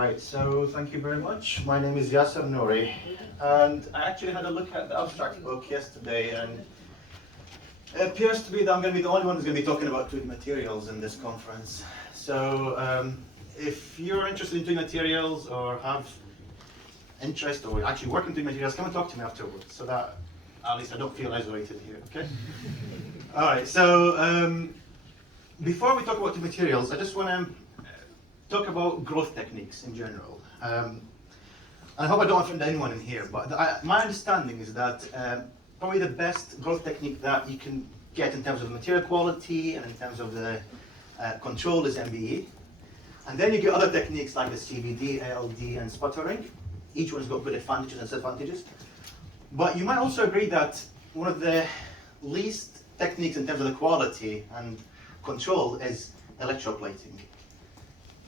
Right, so thank you very much. My name is Yasir Noori, and I actually had a look at the abstract book yesterday, and it appears to be that I'm going to be the only one who's going to be talking about 2D materials in this conference. So if you're interested in 2D materials or have interest or actually work in 2D materials, come and talk to me afterwards so that at least I don't feel isolated here, okay? All right, so before we talk about 2D materials, I just want to talk about growth techniques in general. I hope I don't offend anyone in here, but my understanding is that probably the best growth technique that you can get in terms of material quality and in terms of the control is MBE. And then you get other techniques like the CVD, ALD, and sputtering. Each one's got good advantages and disadvantages. But you might also agree that one of the least techniques in terms of the quality and control is electroplating.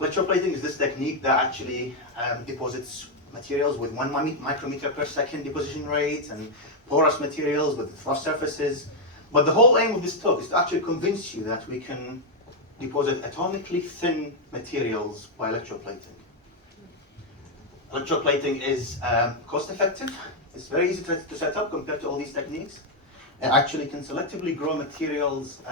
Electroplating is this technique that actually deposits materials with 1 micrometer per second deposition rate and porous materials with rough surfaces. But the whole aim of this talk is to actually convince you that we can deposit atomically thin materials by electroplating. Electroplating is cost effective. It's very easy to set up compared to all these techniques. It actually can selectively grow materials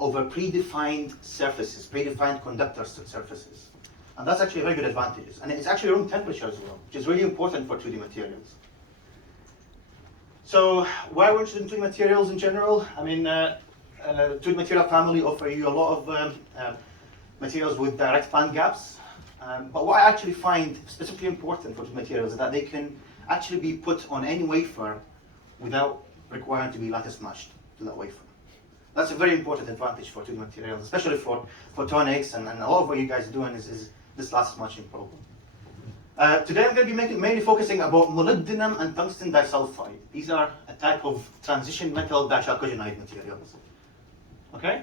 over predefined surfaces, predefined conductor surfaces. And that's actually a very good advantage. And it's actually room temperature as well, which is really important for 2D materials. So why we're interested in 2D materials in general? I mean, 2D material family offer you a lot of materials with direct band gaps. But what I actually find specifically important for 2D materials is that they can actually be put on any wafer without requiring to be lattice matched to that wafer. That's a very important advantage for 2D materials, especially for photonics, and a lot of what you guys are doing is this lattice matching problem. Today I'm going to be mainly focusing about molybdenum and tungsten disulfide. These are a type of transition metal dichalcogenide materials. Okay?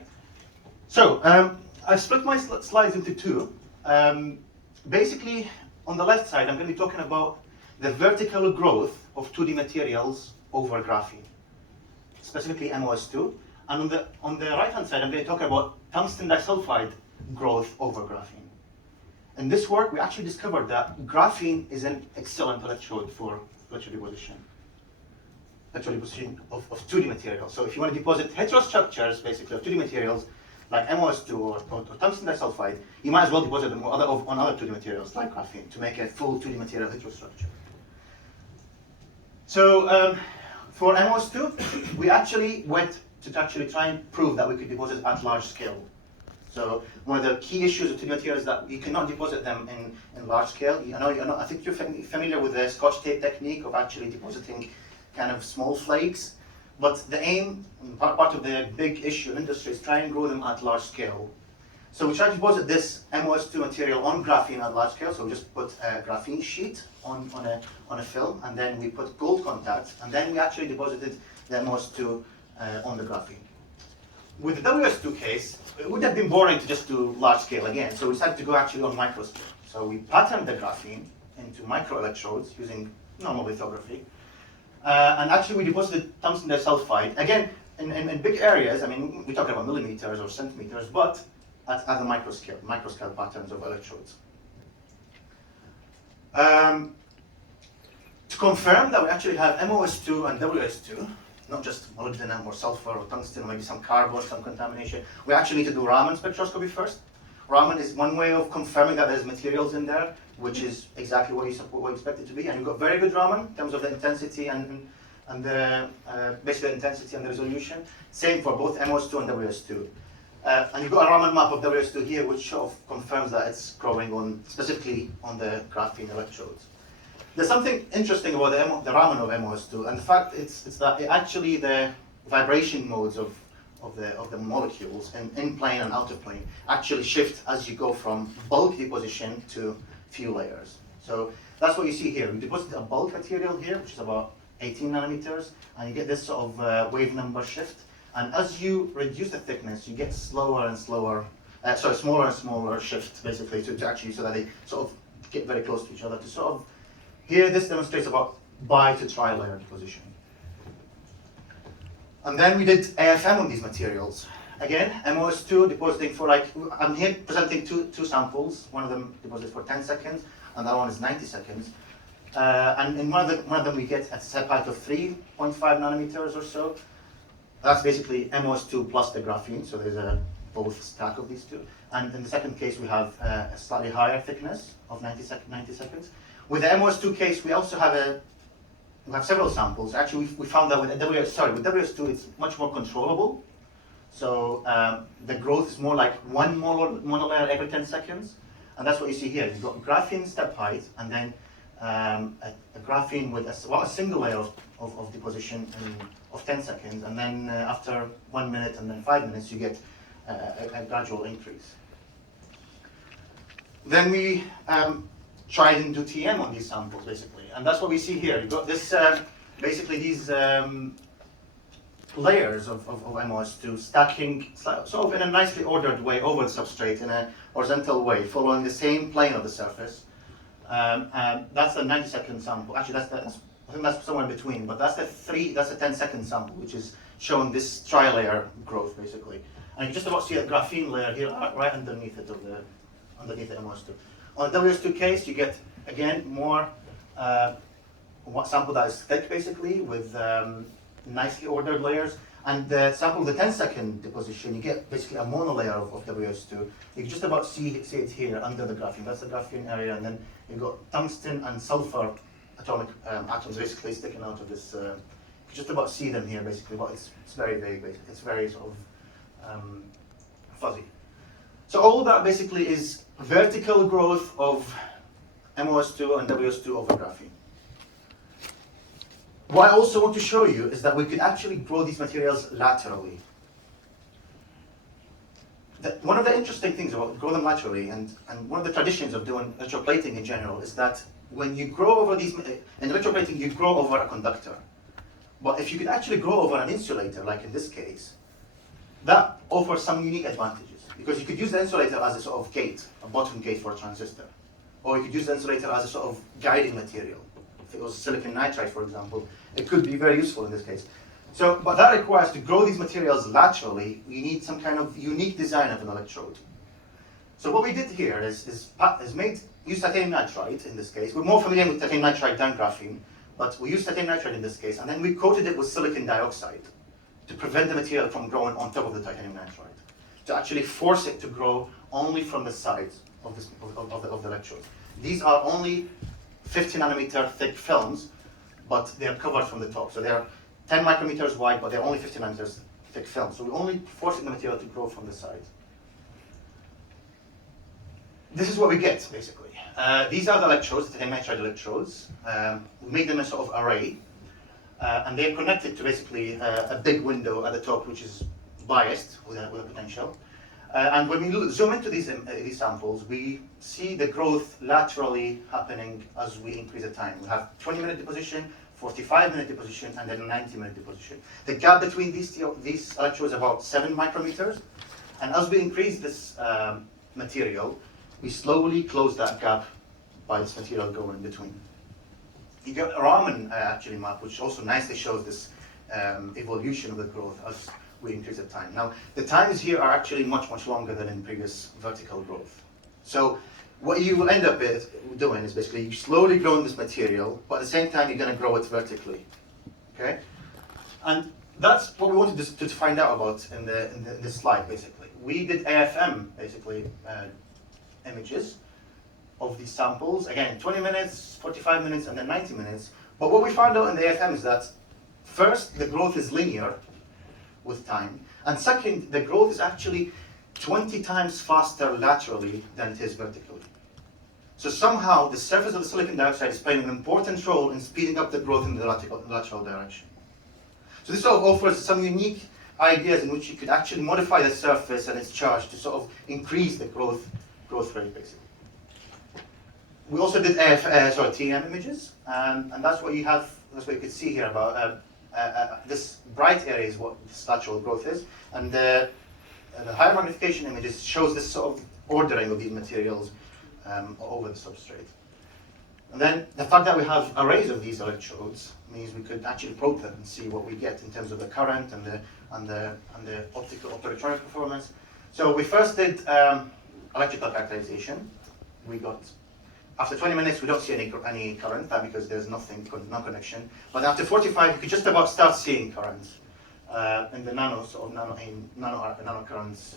So, I've split my slides into two. Basically, on the left side, I'm going to be talking about the vertical growth of 2D materials over graphene, specifically MOS2. And on the right-hand side, I'm going to talk about tungsten disulfide growth over graphene. In this work, we actually discovered that graphene is an excellent electrode for electrodeposition of 2D materials. So if you want to deposit heterostructures, basically, of 2D materials, like MOS2 or tungsten disulfide, you might as well deposit them on other 2D materials, like graphene, to make a full 2D material heterostructure. So for MOS2, we actually went to actually try and prove that we could deposit at large scale. So one of the key issues of 2D materials is that you cannot deposit them in large scale. I think you're familiar with the Scotch tape technique of actually depositing kind of small flakes. But the aim, part of the big issue in industry, is try and grow them at large scale. So we try to deposit this MOS2 material on graphene at large scale. So we just put a graphene sheet on a film, and then we put gold contacts, and then we actually deposited the MOS2 on the graphene. With the WS2 case, it would have been boring to just do large scale again, so we decided to go actually on micro scale. So we patterned the graphene into microelectrodes using normal lithography, and actually we deposited tungsten disulfide, again, in big areas. I mean, we're talking about millimeters or centimeters, but at the micro scale patterns of electrodes. To confirm that we actually have MOS2 and WS2, not just molybdenum or sulfur or tungsten or maybe some carbon, some contamination. We actually need to do Raman spectroscopy first. Raman is one way of confirming that there's materials in there, which is exactly what you expect it to be. And you've got very good Raman in terms of the intensity and the basically the intensity and the resolution. Same for both MOS2 and WS2. And you've got a Raman map of WS2 here, which sort of confirms that it's growing specifically on the graphene electrodes. There's something interesting about the Raman of MOS2, and the fact it's that actually the vibration modes of the molecules in plane and out of plane actually shift as you go from bulk deposition to few layers. So that's what you see here. We deposit a bulk material here, which is about 18 nanometers, and you get this sort of wave number shift. And as you reduce the thickness, you get smaller and smaller shift, basically, to actually so that they sort of get very close to each other to sort of. Here, this demonstrates about bi to tri-layer deposition. And then we did AFM on these materials. Again, MOS2 depositing for like, I'm here presenting two samples. One of them deposited for 10 seconds, and that one is 90 seconds. And in one of them we get a step height of 3.5 nanometers or so. That's basically MOS2 plus the graphene, so there's a both stack of these two. And in the second case, we have a slightly higher thickness of 90 seconds. With the MOS2 case, we also have several samples. Actually, we found that with WS2, it's much more controllable. So the growth is more like one monolayer every 10 seconds. And that's what you see here. You've got graphene step height, and then a graphene with a single layer of deposition of 10 seconds. And then after 1 minute and then 5 minutes, you get a gradual increase. Then we try and do TM on these samples, basically. And that's what we see here. You've got this, basically these layers of MOS2 stacking sort of in a nicely ordered way over the substrate in a horizontal way, following the same plane of the surface. That's a 90-second sample. Actually, I think that's somewhere in between, but that's a 10-second sample, which is showing this tri-layer growth, basically. And you just about see a graphene layer here, right underneath it, underneath the MOS2. On the WS2 case, you get, again, more sample that is thick, basically, with nicely ordered layers. And the sample, the 10-second deposition, you get basically a monolayer of WS2. You can just about see it here under the graphene. That's the graphene area, and then you've got tungsten and sulfur atomic atoms basically sticking out of this. You can just about see them here, basically, but it's very vague. Basically. It's very sort of fuzzy. So all of that basically is vertical growth of MOS2 and WS2 over graphene. What I also want to show you is that we could actually grow these materials laterally. One of the interesting things about grow them laterally, and one of the traditions of doing electroplating in general, is that when you grow over these, in electroplating you grow over a conductor. But if you could actually grow over an insulator, like in this case, that offers some unique advantages. Because you could use the insulator as a sort of gate, a bottom gate for a transistor. Or you could use the insulator as a sort of guiding material. If it was silicon nitride, for example, it could be very useful in this case. So, but that requires, to grow these materials laterally, you need some kind of unique design of an electrode. So what we did here is use titanium nitride in this case. We're more familiar with titanium nitride than graphene, but we used titanium nitride in this case, and then we coated it with silicon dioxide to prevent the material from growing on top of the titanium nitride, to actually force it to grow only from the sides of the electrode. These are only 50 nanometer thick films, but they are covered from the top. So they are 10 micrometers wide, but they're only 50 nanometers thick films. So we're only forcing the material to grow from the sides. This is what we get, basically. These are the electrodes, the titanium nitride electrodes. We made them a sort of array, and they're connected to basically a big window at the top, which is biased with a potential. And when we zoom into these samples, we see the growth laterally happening as we increase the time. We have 20-minute deposition, 45-minute deposition, and then 90-minute deposition. The gap between these electrodes is about 7 micrometers. And as we increase this material, we slowly close that gap by this material going in between. You got a Raman actually map, which also nicely shows this evolution of the growth as we increase the time. Now, the times here are actually much, much longer than in previous vertical growth. So what you will end up doing is basically you slowly growing this material, but at the same time you're going to grow it vertically. Okay? And that's what we wanted to find out about in this slide, basically. We did AFM, basically, images of these samples. Again, 20 minutes, 45 minutes, and then 90 minutes. But what we found out in the AFM is that first, the growth is linear with time. And second, the growth is actually 20 times faster laterally than it is vertically. So somehow, the surface of the silicon dioxide is playing an important role in speeding up the growth in the lateral direction. So this sort of offers some unique ideas in which you could actually modify the surface and its charge to sort of increase the growth rate, basically. We also did TM images, and that's what you have. That's what you could see here about this bright area is what this lateral growth is, and the higher magnification images shows this sort of ordering of these materials over the substrate. And then the fact that we have arrays of these electrodes means we could actually probe them and see what we get in terms of the current and the optoelectronic performance. So we first did electrical characterization. We got, after 20 minutes, we don't see any current, because there's no connection. But after 45, you could just about start seeing current in the nanocurrents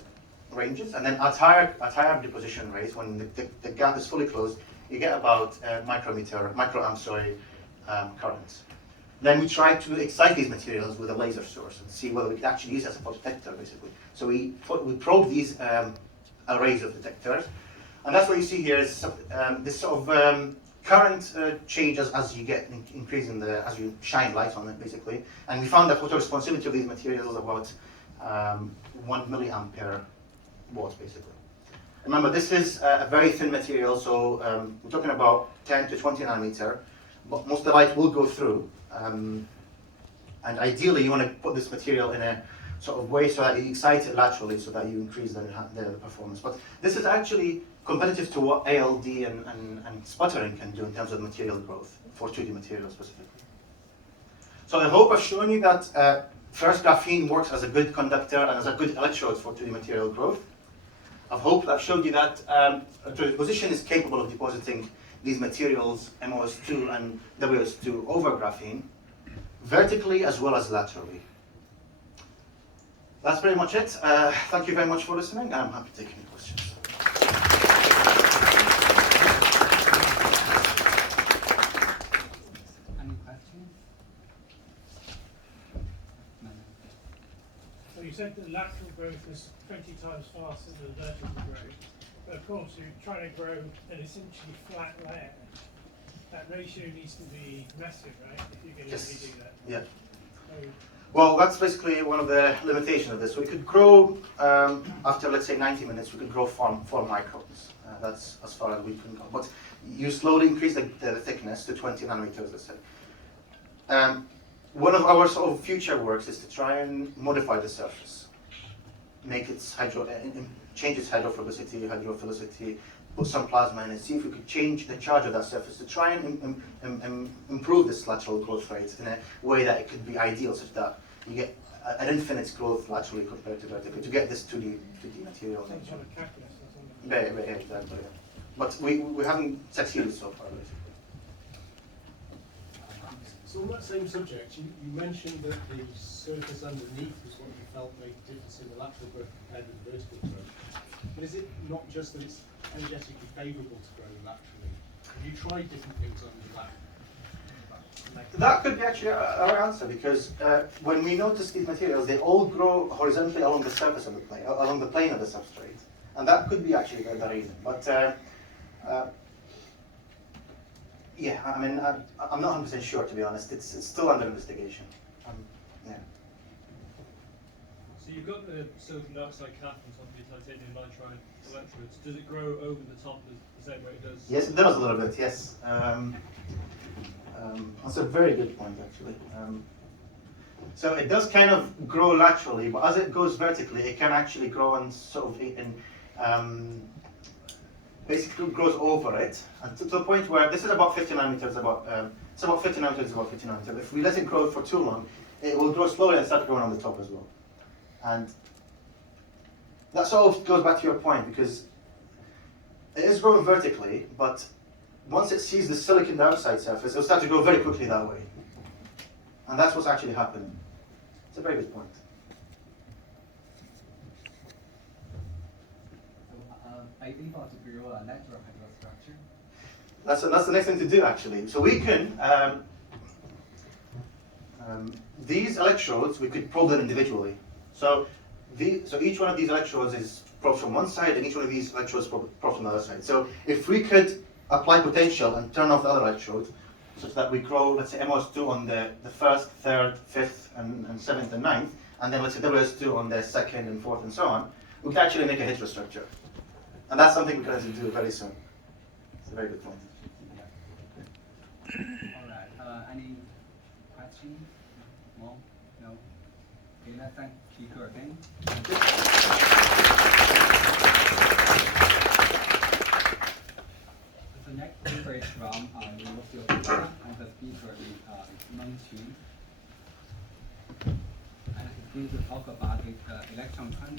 ranges. And then at higher deposition rates, when the gap is fully closed, you get about microamp current. Then we try to excite these materials with a laser source and see whether we could actually use it as a photodetector, basically. So we probe these arrays of detectors, and that's what you see here is this sort of current changes as you get increasing as you shine light on it, basically. And we found that photoresponsivity of these materials is about 1 milliampere watt, basically. Remember, this is a very thin material, so we're talking about 10 to 20 nanometer, but most of the light will go through. And ideally, you want to put this material in a sort of way so that you excite it laterally, so that you increase the performance. But this is actually competitive to what ALD and sputtering can do in terms of material growth for 2D materials specifically. So I hope I've shown you that first, graphene works as a good conductor and as a good electrode for 2D material growth. I hope I've showed you that deposition is capable of depositing these materials, MOS2 and WS2, over graphene, vertically as well as laterally. That's pretty much it. Thank you very much for listening. I'm happy to take any questions. Any questions? No. So you said that lateral growth is 20 times faster than vertical growth. But of course, you're trying to grow an essentially flat layer. That ratio needs to be massive, right? If you can Yes. easily do that. Yeah. So, Well, that's basically one of the limitations of this. We could grow, after let's say 90 minutes, we could grow 4 microns. That's as far as we can go. But you slowly increase the thickness to 20 nanometers, let's say. One of our sort of future works is to try and modify the surface, make its change its hydrophilicity, put some plasma in and see if we could change the charge of that surface to try and improve this lateral growth rate in a way that it could be ideal, such that you get an infinite growth laterally compared to vertically, to get this 2D material. some sort of calculus or something. Yeah, exactly. Yeah. But we haven't succeeded so far, basically. So on that same subject, you mentioned that the surface underneath was what you felt made a difference in the lateral growth compared with the vertical growth. But is it not just that it's energetically favourable to grow laterally? Have you tried different things under that? That could be actually our answer, because when we notice these materials, they all grow horizontally along the surface of the plane, along the plane of the substrate. And that could be actually the reason. But yeah, I mean, I'm not 100% sure, to be honest. It's still under investigation. Yeah. So you've got the silicon dioxide cap on top of the titanium nitride electrodes. Does it grow over the top the same way it does? Yes, it does a little bit, yes. That's a very good point, actually. So it does kind of grow laterally, but as it goes vertically, it can actually grow and sort of basically grows over it, and to the point where this is about 50 nanometers, it's about 50 nanometers. If we let it grow for too long, it will grow slowly and start growing on the top as well. And that sort of goes back to your point, because it is growing vertically, but once it sees the silicon dioxide surface, it'll start to grow very quickly that way. And that's what's actually happening. It's a very good point. I think how to grow a natural hydrostructure. That's the next thing to do, actually. So we can, these electrodes, we could probe them individually. So each one of these electrodes is probed from one side, and each one of these electrodes probed from the other side. So if we could apply potential and turn off the other electrode, such that we grow, let's say, MOS2 on the first, third, fifth, and seventh, and ninth, and then let's say WS2 on the second and fourth, and so on, we can actually make a heterostructure. And that's something we're going to do very soon. It's a very good point. All right. Any questions? No? No? Okay, let's thank speaker again. The next paper is from machine. And it's going to talk about the electron transport.